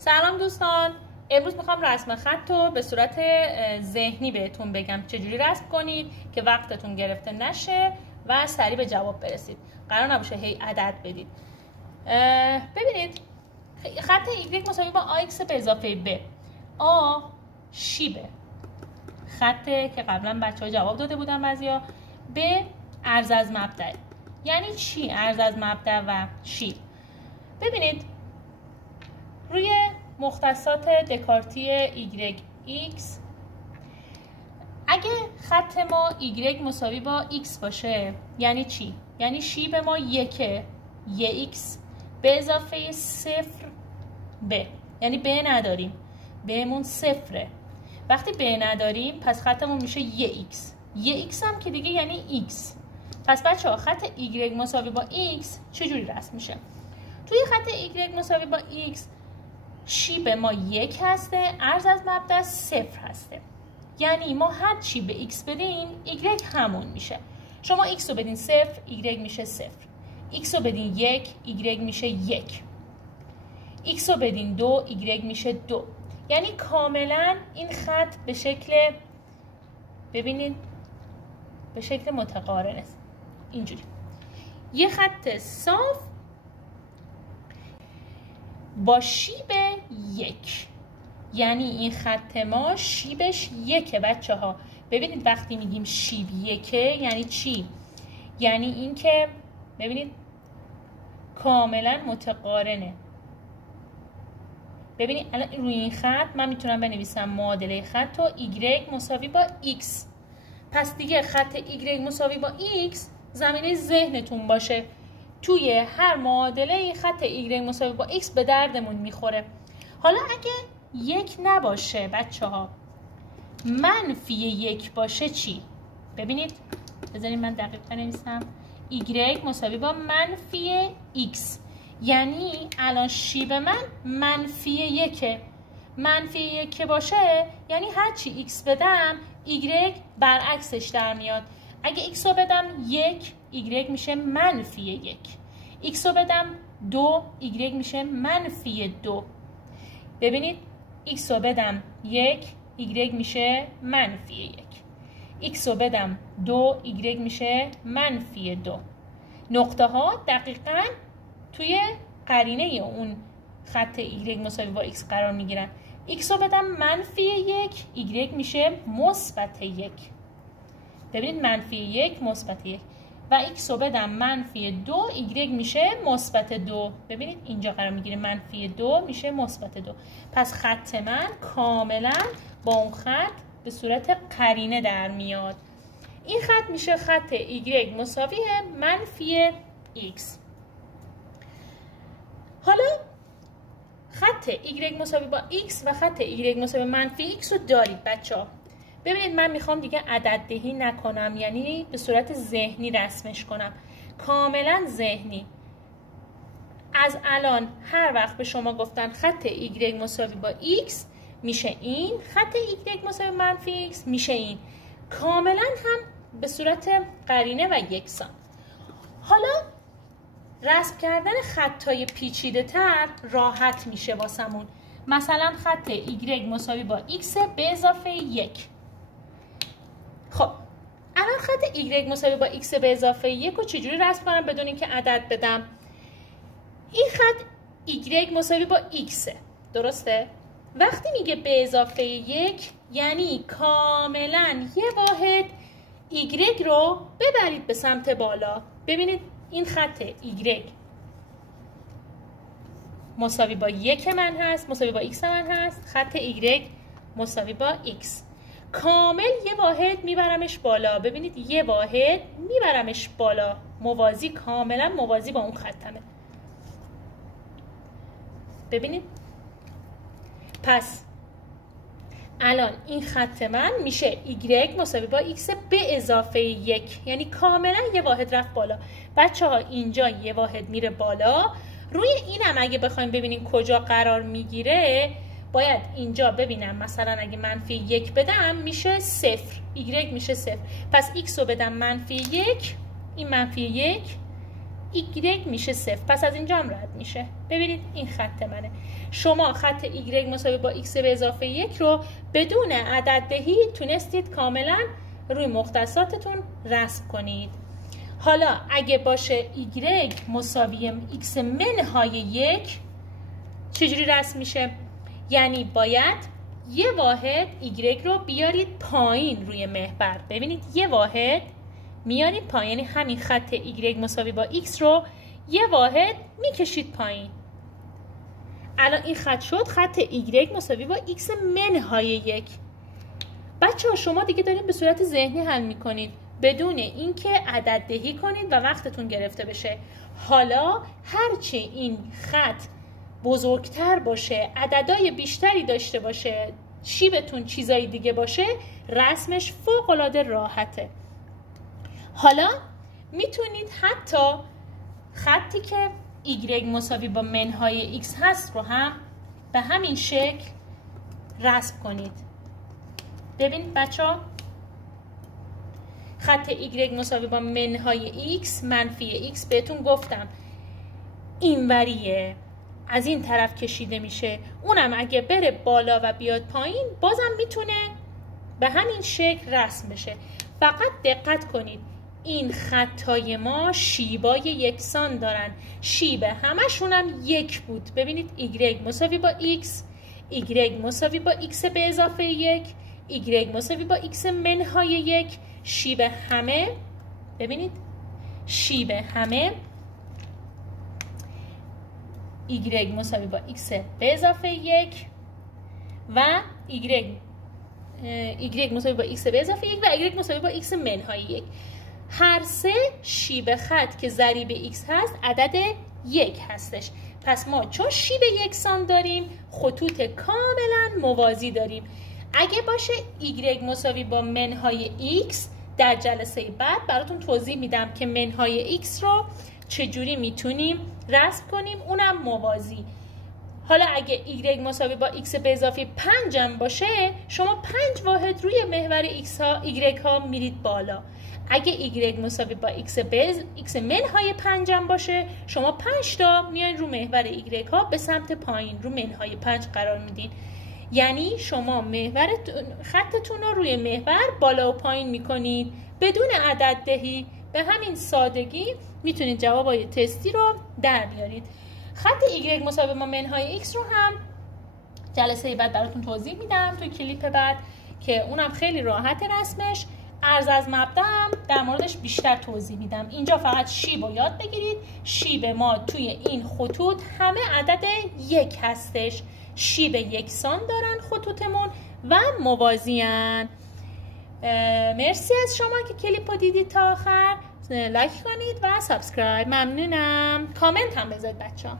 سلام دوستان، امروز میخوام رسم خط رو به صورت ذهنی بهتون بگم چجوری رسم کنید که وقتتون گرفته نشه و سریع به جواب برسید. قرار نباشه هی عدد بدید. ببینید خط Y مساوی با AX به اضافه B. A شیبه، خطه که قبلا بچه ها جواب داده بودن بعضیا. B عرض از مبدأ. یعنی چی عرض از مبدأ و شیب؟ ببینید روی مختصات دکارتی YX اگه خط ما Y مساوی با X باشه یعنی چی؟ یعنی شیب ما یکه، YX به اضافه صفر B، یعنی B نداریم، Bمون صفره. وقتی B نداریم پس خطمون میشه YX هم که دیگه یعنی X. پس بچه ها خط Y مساوی با X چجوری رسم میشه؟ توی خط Y مساوی با X شیب ما یک هسته، عرض از مبدأ صفر هسته. یعنی ما هر چی به X بدیم Y همون میشه. شما X رو بدین صفر، Y میشه صفر. X رو بدین یک، Y میشه یک. X رو بدین دو، Y میشه دو. یعنی کاملا این خط به شکل، ببینید به شکل متقارن است. اینجوری یه خط صاف با شیب یک، یعنی این خط ما شیبش یکه بچه ها. ببینید وقتی میگیم شیب یکه یعنی چی؟ یعنی این که ببینید کاملا متقارنه. ببینید الان روی این خط من میتونم بنویسم معادله خط و Y مساوی با X. پس دیگه خط Y مساوی با X زمینه ذهنتون باشه. توی هر معادله خط Y مساوی با X به دردمون میخوره. حالا اگه یک نباشه بچه ها، منفی یک باشه چی؟ ببینید بذارید من دقیق بنویسم. Y مساوی با منفی X، یعنی الان شیب من منفی یکه. منفی یک که باشه یعنی هرچی X بدم Y برعکسش در میاد. اگه X رو بدم یک، Y میشه منفی یک. X رو بدم دو، Y میشه منفی دو. ببینید X رو بدم یک، Y میشه منفی یک. X رو بدم دو، Y میشه منفی دو. نقطه ها دقیقاً توی قرینه اون خط Y مساوی با X قرار میگیرن. X رو بدم منفی یک، Y میشه مثبت یک. ببینید منفی یک مثبت یک. و X رو بدم منفی دو، Y میشه مثبت دو. ببینید اینجا قرار میگیره منفی دو میشه مثبت دو. پس خط من کاملا با اون خط به صورت قرینه در میاد. این خط میشه خط Y مساوی منفی X. حالا خط Y مساوی با X و خط Y مساوی منفی X رو دارید بچه ها. ببینید من میخوام دیگه عدد دهی نکنم، یعنی به صورت ذهنی رسمش کنم، کاملا ذهنی. از الان هر وقت به شما گفتن خط Y مساوی با X میشه این، خط Y مساوی منفی X میشه این، کاملا هم به صورت قرینه و یکسان. حالا رسم کردن خطای پیچیده تر راحت میشه واسمون. مثلا خط Y مساوی با X به اضافه یک. خب الان خط Y مساوی با X به اضافه یک رو چجوری رسم کنم بدون اینکه عدد بدم؟ این خط Y مساوی با X درسته؟ وقتی میگه به اضافه یک یعنی کاملا یه واحد Y رو ببرید به سمت بالا. ببینید این خط Y مساوی با یک من هست، مساوی با X من هست. خط Y مساوی با X کامل یه واحد میبرمش بالا. ببینید یه واحد میبرمش بالا، موازی، کاملا موازی با اون خطمه. ببینید پس الان این خط من میشه Y مساوی با X به اضافه یک، یعنی کاملا یه واحد رفت بالا. بچه ها اینجا یه واحد میره بالا. روی اینم اگه بخوایم ببینیم کجا قرار میگیره باید اینجا ببینم. مثلا اگه منفی یک بدم میشه صفر، Y میشه صفر. پس X رو بدم منفی یک، این منفی یک ایگرگ میشه 0. پس از اینجا هم رد میشه. ببینید این خط منه. شما خط ایگرگ مساوی با x به اضافه 1 رو بدون عدد دهی تونستید کاملا روی مختصاتتون رسم کنید. حالا اگه باشه ایگرگ مساوی x منهای 1 چجوری رسم میشه؟ یعنی باید یه واحد ایگرگ رو بیارید پایین روی محور. ببینید یه واحد میارید پایین، یعنی همین خط ایگرگ مساوی با x رو یه واحد میکشید پایین. الان این خط شد خط ایگرگ مساوی با x منهای 1. بچه‌ها شما دیگه دارید به صورت ذهنی حل میکنید بدون اینکه عدد دهی کنید و وقتتون گرفته بشه. حالا هرچه این خط بزرگتر باشه، عددهای بیشتری داشته باشه، شیبتون چیزای دیگه باشه، رسمش فوق‌العاده راحته. حالا میتونید حتی خطی که ایگرگ مساوی با منهای x هست رو هم به همین شکل رسم کنید. ببینید بچه‌ها خط ایگرگ مساوی با منهای x منفی x بهتون گفتم اینوریه، از این طرف کشیده میشه، اونم اگه بره بالا و بیاد پایین بازم میتونه به همین شکل رسم بشه. فقط دقت کنید این خطای ما شیبای یکسان دارن، شیب همشون هم 1 بود. ببینید ایگرگ مساوی با x، ایگرگ مساوی با x به اضافه 1، ایگرگ مساوی با x منهای 1، شیب همه، ببینید شیب همه ایگرگ مساوی با x به اضافه 1 و ایگرگ مساوی با x به اضافه 1 و ایگرگ مساوی با x منهای 1. هر سه شیب خط که ضریب x هست عدد 1 هستش. پس ما چون شیب یکسان داریم خطوط کاملا موازی داریم. اگه باشه ایگرگ مساوی با منهای x در جلسه بعد براتون توضیح میدم که منهای x رو چجوری میتونیم رسم کنیم اونم موازی. حالا اگه ایگرگ مساوی با x به اضافه 5 هم باشه شما 5 واحد روی محور ایگرگ ها میرید بالا. اگه ایگرگ مساوی با x منهای 5 هم باشه شما 5 تا میاین رو محور ایگرگ ها به سمت پایین رو منهای 5 قرار میدین. یعنی شما خطتون رو روی محور بالا و پایین میکنید بدون عدد دهی. به همین سادگی میتونید جوابای تستی رو در بیارید. خط ایگرگ مساوی با منهای x رو هم جلسه بعد براتون توضیح میدم توی کلیپ بعد که اونم خیلی راحت رسمش. عرض از مبدا هم در موردش بیشتر توضیح میدم. اینجا فقط شیب رو یاد بگیرید. شیب ما توی این خطوط همه عدد 1 هستش. شیب یکسان دارن خطوطمون و موازیان. مرسی از شما که کلیپ رو دیدید تا آخر. لایک کنید و سابسکرایب. ممنونم. کامنت هم بذارید بچه‌ها.